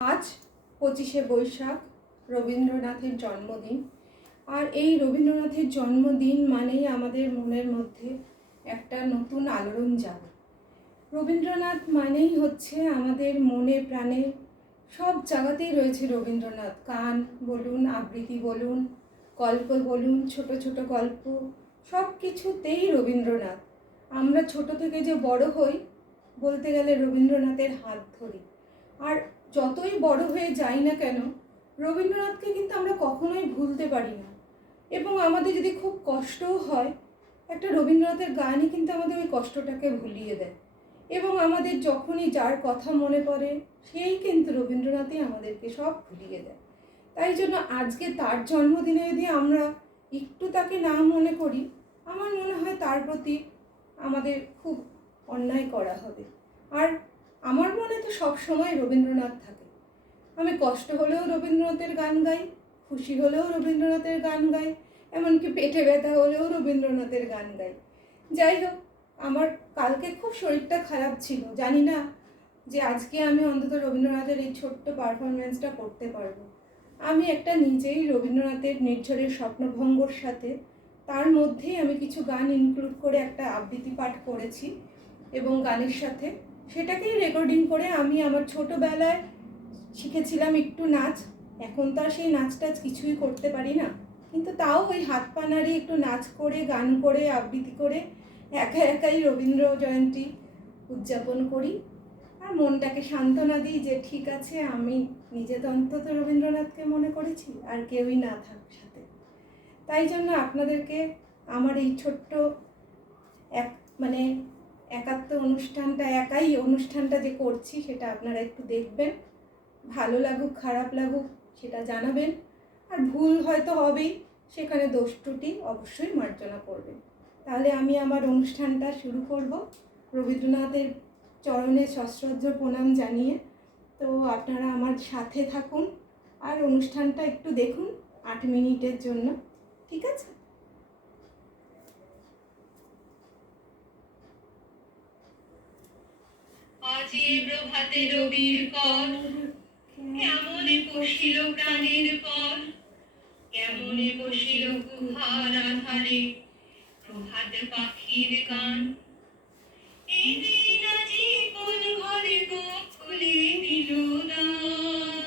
আজ 25শে বৈশাখ রবীন্দ্রনাথের জন্মদিন। আর এই রবীন্দ্রনাথের জন্মদিন মানেই আমাদের মনের মধ্যে একটা নতুন আলোড়ন জাগে। রবীন্দ্রনাথ মানেই হচ্ছে আমাদের মনে প্রাণে সব জায়গাতেই রয়েছে রবীন্দ্রনাথ। গান বলুন, আবৃত্তি বলুন, গল্প বলুন, ছোট ছোট গল্প, সব কিছুতেই রবীন্দ্রনাথ। আমরা ছোট থেকে যে বড় হই বলতে গেলে রবীন্দ্রনাথের হাত ধরি। আর যতই বড় হয়ে যাই না কেন, রবীন্দ্রনাথকে কিন্তু আমরা কখনোই ভুলতে পারি না। এবং আমাদের যদি খুব কষ্টও হয়, একটা রবীন্দ্রনাথের গানই কিন্তু আমাদের ওই কষ্টটাকে ভুলিয়ে দেয়। এবং আমাদের যখনই যার কথা মনে পড়ে, সেই কিন্তু রবীন্দ্রনাথই আমাদেরকে সব ভুলিয়ে দেয়। তাই জন্য আজকে তার জন্মদিনে যদি আমরা একটু তাকে না মনে করি, আমার মনে হয় তার প্রতি আমাদের খুব অন্যায় করা হবে। আর আমার মনে তো সবসময় রবীন্দ্রনাথ থাকে। আমি কষ্ট হলেও রবীন্দ্রনাথের গান গাই, খুশি হলেও রবীন্দ্রনাথের গান গাই, এমনকি পেটে ব্যথা হলেও রবীন্দ্রনাথের গান গাই। যাই হোক, আমার কালকে খুব শরীরটা খারাপ ছিল, জানি না যে আজকে আমি অন্তত রবীন্দ্রনাথের এই ছোট্ট পারফরমেন্সটা করতে পারবো। আমি একটা নিজেই রবীন্দ্রনাথের নির্ঝরের স্বপ্নভঙ্গর সাথে তার মধ্যেই আমি কিছু গান ইনক্লুড করে একটা আবৃত্তি পাঠ করেছি, এবং গানের সাথে সেটাকেই রেকর্ডিং করে আমি আমার ছোটোবেলায় শিখেছিলাম একটু নাচ। এখন তো আর সেই নাচ টাচ কিছুই করতে পারি না, কিন্তু তাও ওই হাত পা নাড়িয়ে একটু নাচ করে, গান করে, আবৃত্তি করে একা একাই রবীন্দ্র জয়ন্তী উদযাপন করি। আর মনটাকে সান্ত্বনা দিই যে ঠিক আছে, আমি নিজে তো অন্তত রবীন্দ্রনাথকে মনে করেছি, আর কেউই না থাক সাথে। তাই জন্য আপনাদেরকে আমার এই ছোট্ট একাত্ম অনুষ্ঠানটা, একাই অনুষ্ঠানটা যে করছি, সেটা আপনারা একটু দেখবেন। ভালো লাগুক খারাপ লাগুক সেটা জানাবেন। আর ভুল হয়তো হবেই, সেখানে দোষ ত্রুটি অবশ্যই মার্জনা করবেন। তাহলে আমি আমার অনুষ্ঠানটা শুরু করব রবীন্দ্রনাথের চরণে সশ্রদ্ধ প্রণাম জানিয়ে। তো আপনারা আমার সাথে থাকুন আর অনুষ্ঠানটা একটু দেখুন 8 মিনিটের জন্য, ঠিক আছে? আজি প্রভাতে রবির কর, কেমনে বসিল প্রাণের পর, কেমনে বসিল গুহার আধারে প্রভাত পাখির গান। এদিন আজি কোন ঘরে গোকুলে দিল দ্বার,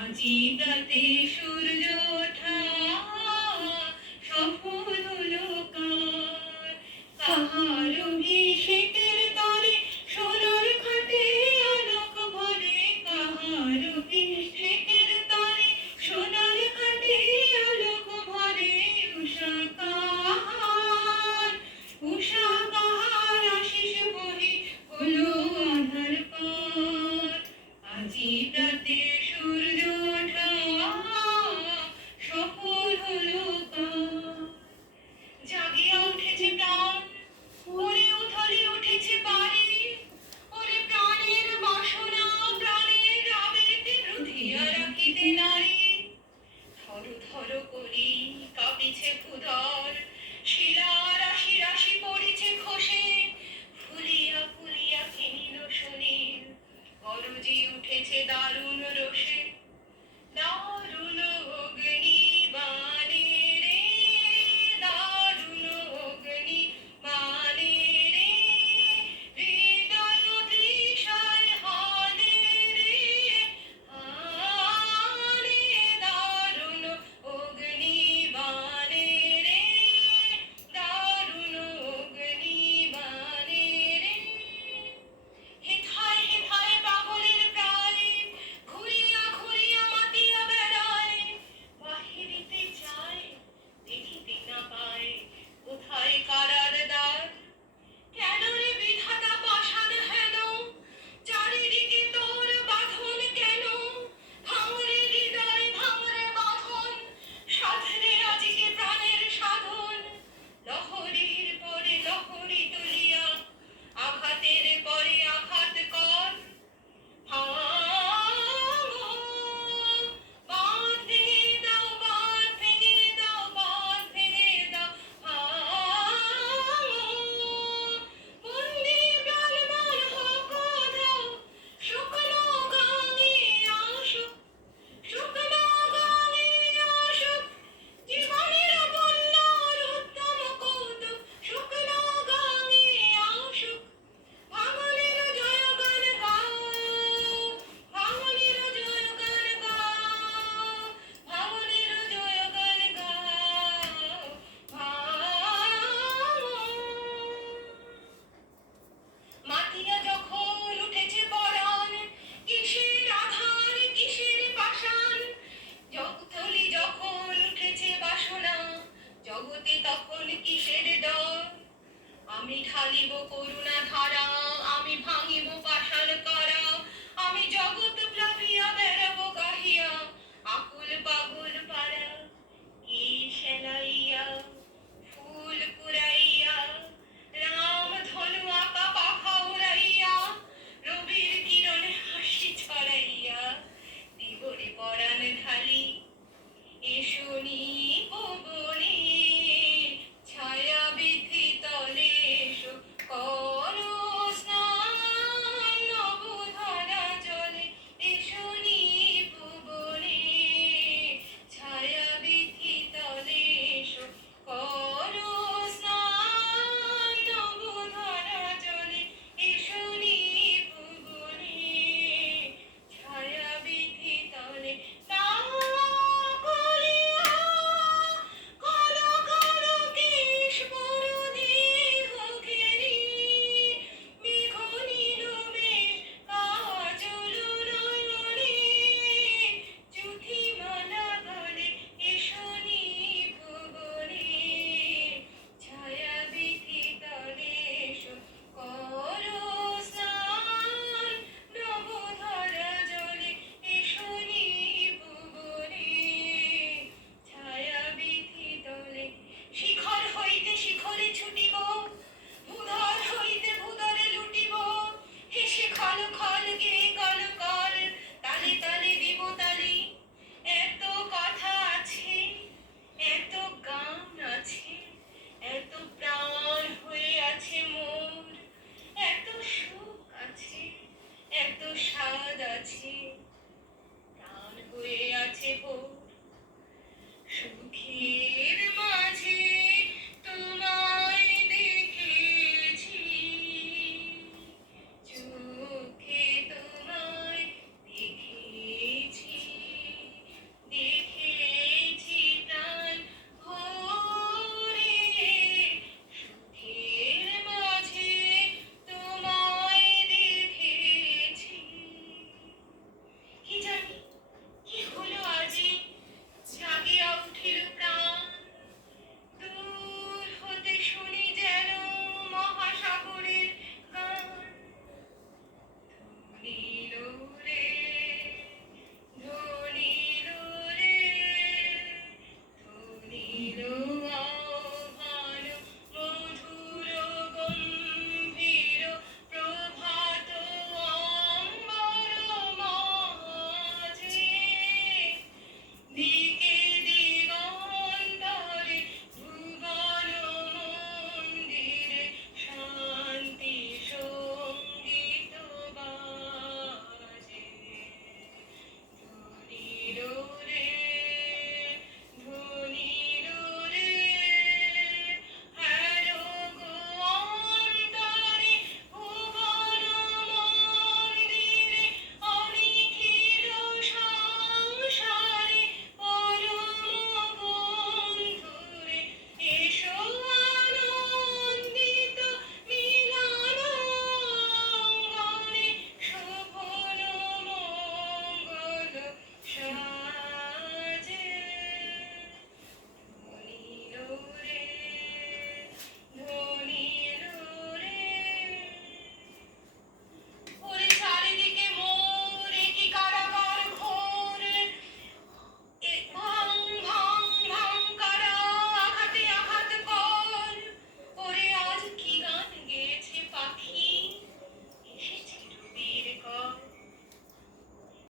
আজি প্রাতে সূর্য ওঠা সফল হলো কার। কাহার অভিষেকের তরে সোনার খাটে আলোক ভরে, কাহার অভিষেকের তরে সোনার খাটে আলোক ভরে। উষা কাহার, উষা কাহার আশিস বহে হলো আধার পার। আজি প্রাতে